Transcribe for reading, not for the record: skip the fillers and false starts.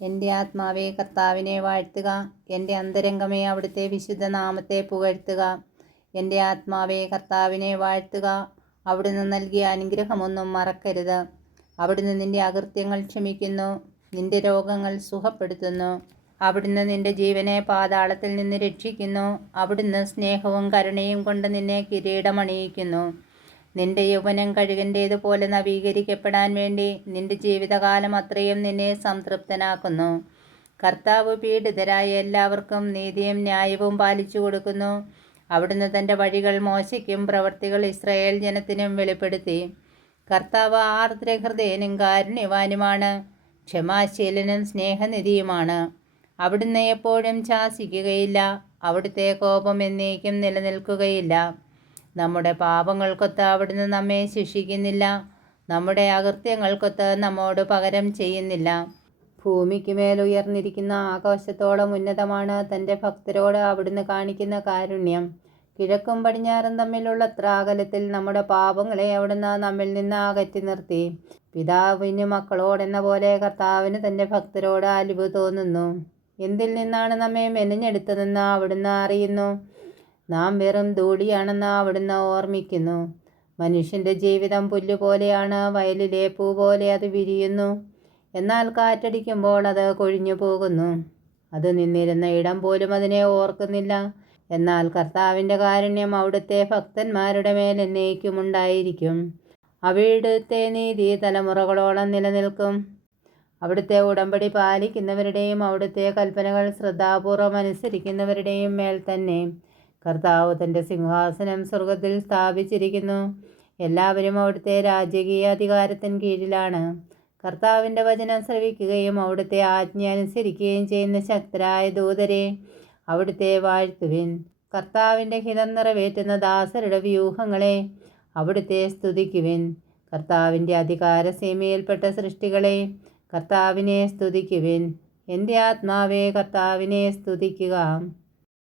എൻ്റെ ആത്മാവേ കർത്താവിനെ വാഴ്ത്തുക. എൻ്റെ അന്തരംഗമേ അവിടുത്തെ വിശുദ്ധ നാമത്തെ പുകഴ്ത്തുക. എൻ്റെ ആത്മാവേ കർത്താവിനെ വാഴ്ത്തുക. അവിടുന്ന് നൽകിയ അനുഗ്രഹമൊന്നും മറക്കരുത്. അവിടുന്ന് നിന്റെ അകൃത്യങ്ങൾ ക്ഷമിക്കുന്നു, നിന്റെ രോഗങ്ങൾ സുഖപ്പെടുത്തുന്നു. അവിടുന്ന് നിന്റെ ജീവനെ പാതാളത്തിൽ നിന്ന് രക്ഷിക്കുന്നു. അവിടുന്ന് സ്നേഹവും കരുണയും കൊണ്ട് നിന്നെ കിരീടമണിയിക്കുന്നു. നിന്റെ യൗവനം കഴുകൻ്റേതുപോലെ നവീകരിക്കപ്പെടാൻ വേണ്ടി നിന്റെ ജീവിതകാലം അത്രയും നിന്നെ സംതൃപ്തനാക്കുന്നു. കർത്താവ് പീഡിതരായ എല്ലാവർക്കും നീതിയും ന്യായവും പാലിച്ചു കൊടുക്കുന്നു. അവിടുന്ന് തൻ്റെ വഴികൾ മോശയ്ക്കും പ്രവൃത്തികൾ ഇസ്രായേൽ ജനത്തിനും വെളിപ്പെടുത്തി. കർത്താവ് ആർദ്രഹൃദയനും കാരുണ്യവാനുമാണ്, ക്ഷമാശീലനും സ്നേഹനിധിയുമാണ്. അവിടുന്ന് എപ്പോഴും ശാസിക്കുകയില്ല, അവിടുത്തെ കോപം എന്നേക്കും നിലനിൽക്കുകയില്ല. നമ്മുടെ പാപങ്ങൾക്കൊത്ത് അവിടുന്ന് നമ്മെ ശിക്ഷിക്കുന്നില്ല, നമ്മുടെ അകൃത്യങ്ങൾക്കൊത്ത് നമ്മോട് പകരം ചെയ്യുന്നില്ല. ഭൂമിക്ക് മേൽ ഉയർന്നിരിക്കുന്ന ആകാശത്തോളം ഉന്നതമാണ് തൻ്റെ ഭക്തരോട് അവിടുന്ന് കാണിക്കുന്ന കാരുണ്യം. കിഴക്കും പടിഞ്ഞാറും തമ്മിലുള്ളത്ര അകലത്തിൽ നമ്മുടെ പാപങ്ങളെ അവിടുന്ന് നമ്മിൽ നിന്ന് അകറ്റി നിർത്തി. പിതാവിന് മക്കളോടെന്ന പോലെ കർത്താവിന് തൻ്റെ ഭക്തരോട് അലിവ് തോന്നുന്നു. എന്തിൽ നിന്നാണ് നമ്മെ മെനഞ്ഞെടുത്തതെന്ന് അവിടുന്ന് അറിയുന്നു. നാം വെറും ധൂളിയാണെന്ന് അവിടുന്ന് ഓർമ്മിക്കുന്നു. മനുഷ്യൻ്റെ ജീവിതം പുല്ലുപോലെയാണ്, വയലിലെ പൂ പോലെ അത് വിരിയുന്നു. എന്നാൽ കാറ്റടിക്കുമ്പോൾ അത് കൊഴിഞ്ഞു പോകുന്നു. അത് നിന്നിരുന്ന ഇടം പോലും അതിനെ ഓർക്കുന്നില്ല. എന്നാൽ കർത്താവിൻ്റെ കാരുണ്യം അവിടുത്തെ ഭക്തന്മാരുടെ മേൽ എന്നേക്കും ഉണ്ടായിരിക്കും. അവിടുത്തെ നീതി തലമുറകളോളം നിലനിൽക്കും. അവിടുത്തെ ഉടമ്പടി പാലിക്കുന്നവരുടെയും അവിടുത്തെ കൽപ്പനകൾ ശ്രദ്ധാപൂർവം അനുസരിക്കുന്നവരുടെയും മേൽ തന്നെ. കർത്താവ് തൻ്റെ സിംഹാസനം സ്വർഗത്തിൽ സ്ഥാപിച്ചിരിക്കുന്നു. എല്ലാവരും അവിടുത്തെ രാജകീയ അധികാരത്തിന് കീഴിലാണ്. കർത്താവിൻ്റെ വചനം ശ്രവിക്കുകയും അവിടുത്തെ ആജ്ഞ അനുസരിക്കുകയും ചെയ്യുന്ന ശക്തരായ ദൂതരെ അവിടുത്തെ വാഴ്ത്തുവിൻ. കർത്താവിൻ്റെ ഹിതം നിറവേറ്റുന്ന ദാസരുടെ വ്യൂഹങ്ങളെ അവിടുത്തെ സ്തുതിക്കുവിൻ. കർത്താവിൻ്റെ അധികാരസീമയിൽപ്പെട്ട സൃഷ്ടികളെ കർത്താവിനെ സ്തുതിക്കുവിൻ. എൻ്റെ ആത്മാവേ കർത്താവിനെ സ്തുതിക്കുക.